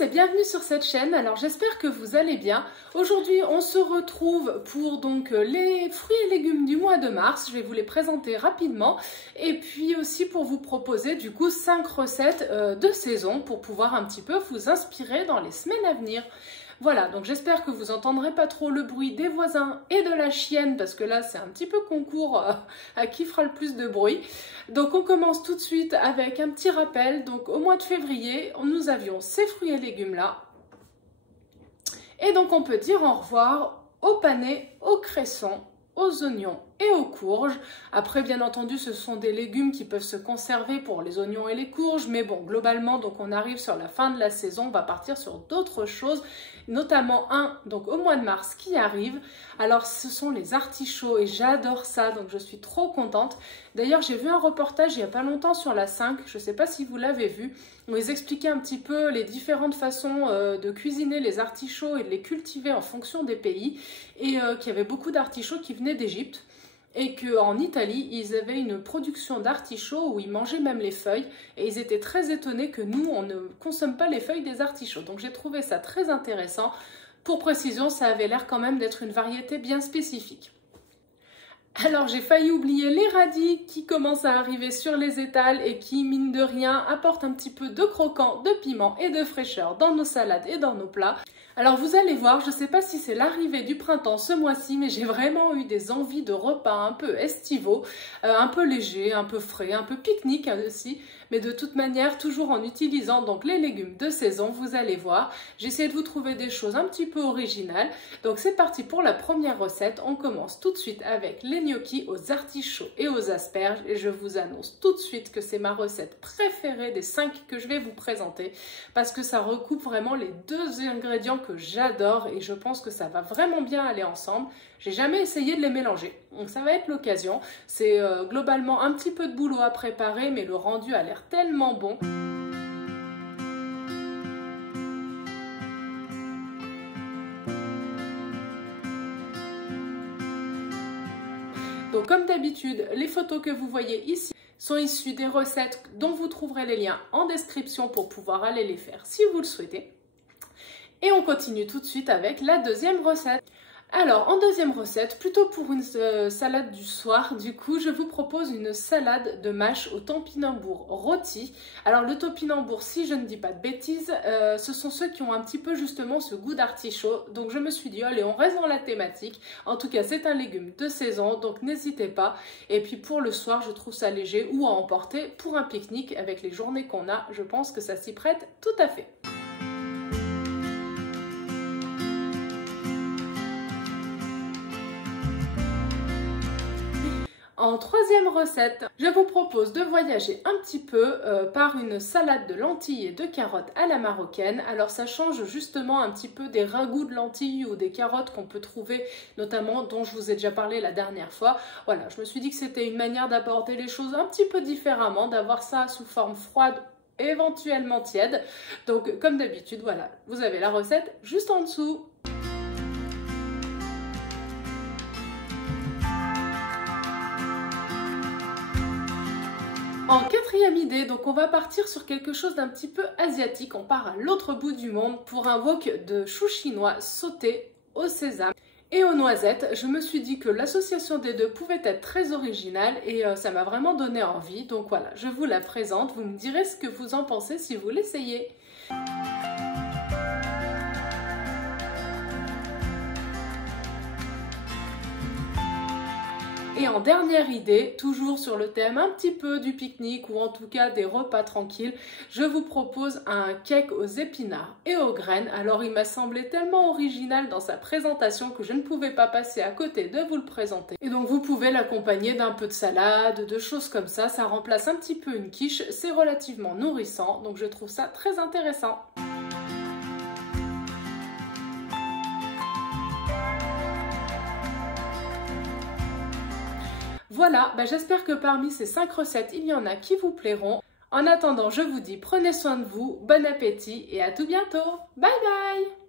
tous et bienvenue sur cette chaîne. Alors j'espère que vous allez bien. Aujourd'hui on se retrouve pour donc les fruits et légumes du mois de mars. Je vais vous les présenter rapidement et puis aussi pour vous proposer du coup 5 recettes de saison pour pouvoir un petit peu vous inspirer dans les semaines à venir. Voilà, donc j'espère que vous entendrez pas trop le bruit des voisins et de la chienne parce que là c'est un petit peu concours à qui fera le plus de bruit. Donc on commence tout de suite avec un petit rappel. Donc au mois de février, nous avions ces fruits et légumes là. Et donc on peut dire au revoir aux panais, aux cressons, aux oignons et aux courges. Après bien entendu ce sont des légumes qui peuvent se conserver pour les oignons et les courges, mais bon globalement donc on arrive sur la fin de la saison, on va partir sur d'autres choses, notamment donc au mois de mars qui arrive. Alors ce sont les artichauts et j'adore ça, donc je suis trop contente. D'ailleurs j'ai vu un reportage il n'y a pas longtemps sur la 5, je ne sais pas si vous l'avez vu, où ils expliquaient un petit peu les différentes façons de cuisiner les artichauts et de les cultiver en fonction des pays, et qu'il y avait beaucoup d'artichauts qui venaient d'Égypte. Et qu'en Italie, ils avaient une production d'artichauts où ils mangeaient même les feuilles et ils étaient très étonnés que nous, on ne consomme pas les feuilles des artichauts. Donc j'ai trouvé ça très intéressant. Pour précision, ça avait l'air quand même d'être une variété bien spécifique. Alors j'ai failli oublier les radis qui commencent à arriver sur les étals et qui, mine de rien, apportent un petit peu de croquant, de piment et de fraîcheur dans nos salades et dans nos plats. Alors vous allez voir, je ne sais pas si c'est l'arrivée du printemps ce mois-ci, mais j'ai vraiment eu des envies de repas un peu estivaux, un peu légers, un peu frais, un peu pique-nique aussi, mais de toute manière toujours en utilisant donc les légumes de saison, vous allez voir. J'ai essayé de vous trouver des choses un petit peu originales. Donc c'est parti pour la première recette. On commence tout de suite avec les gnocchis aux artichauts et aux asperges et je vous annonce tout de suite que c'est ma recette préférée des 5 que je vais vous présenter parce que ça recoupe vraiment les deux ingrédients que j'adore et je pense que ça va vraiment bien aller ensemble. J'ai jamais essayé de les mélanger, donc ça va être l'occasion. C'est globalement un petit peu de boulot à préparer, mais le rendu a l'air tellement bon. Donc comme d'habitude, les photos que vous voyez ici sont issues des recettes dont vous trouverez les liens en description pour pouvoir aller les faire si vous le souhaitez. Et on continue tout de suite avec la deuxième recette. Alors, en deuxième recette, plutôt pour une salade du soir, du coup, je vous propose une salade de mâche au topinambour rôti. Alors, le topinambour, si je ne dis pas de bêtises, ce sont ceux qui ont un petit peu justement ce goût d'artichaut. Donc, je me suis dit, allez, on reste dans la thématique. En tout cas, c'est un légume de saison, donc n'hésitez pas. Et puis, pour le soir, je trouve ça léger ou à emporter pour un pique-nique avec les journées qu'on a. Je pense que ça s'y prête tout à fait. En troisième recette, je vous propose de voyager un petit peu par une salade de lentilles et de carottes à la marocaine. Alors ça change justement un petit peu des ragoûts de lentilles ou des carottes qu'on peut trouver, notamment dont je vous ai déjà parlé la dernière fois. Voilà, je me suis dit que c'était une manière d'aborder les choses un petit peu différemment, d'avoir ça sous forme froide, éventuellement tiède. Donc comme d'habitude, voilà, vous avez la recette juste en dessous. En quatrième idée, donc on va partir sur quelque chose d'un petit peu asiatique. On part à l'autre bout du monde pour un wok de chou chinois sauté au sésame et aux noisettes. Je me suis dit que l'association des deux pouvait être très originale et ça m'a vraiment donné envie. Donc voilà, je vous la présente. Vous me direz ce que vous en pensez si vous l'essayez. Et en dernière idée, toujours sur le thème un petit peu du pique-nique ou en tout cas des repas tranquilles, je vous propose un cake aux épinards et aux graines. Alors il m'a semblé tellement original dans sa présentation que je ne pouvais pas passer à côté de vous le présenter. Et donc vous pouvez l'accompagner d'un peu de salade, de choses comme ça remplace un petit peu une quiche, c'est relativement nourrissant, donc je trouve ça très intéressant. Voilà, j'espère que parmi ces 5 recettes, il y en a qui vous plairont. En attendant, je vous dis prenez soin de vous, bon appétit et à tout bientôt. Bye bye!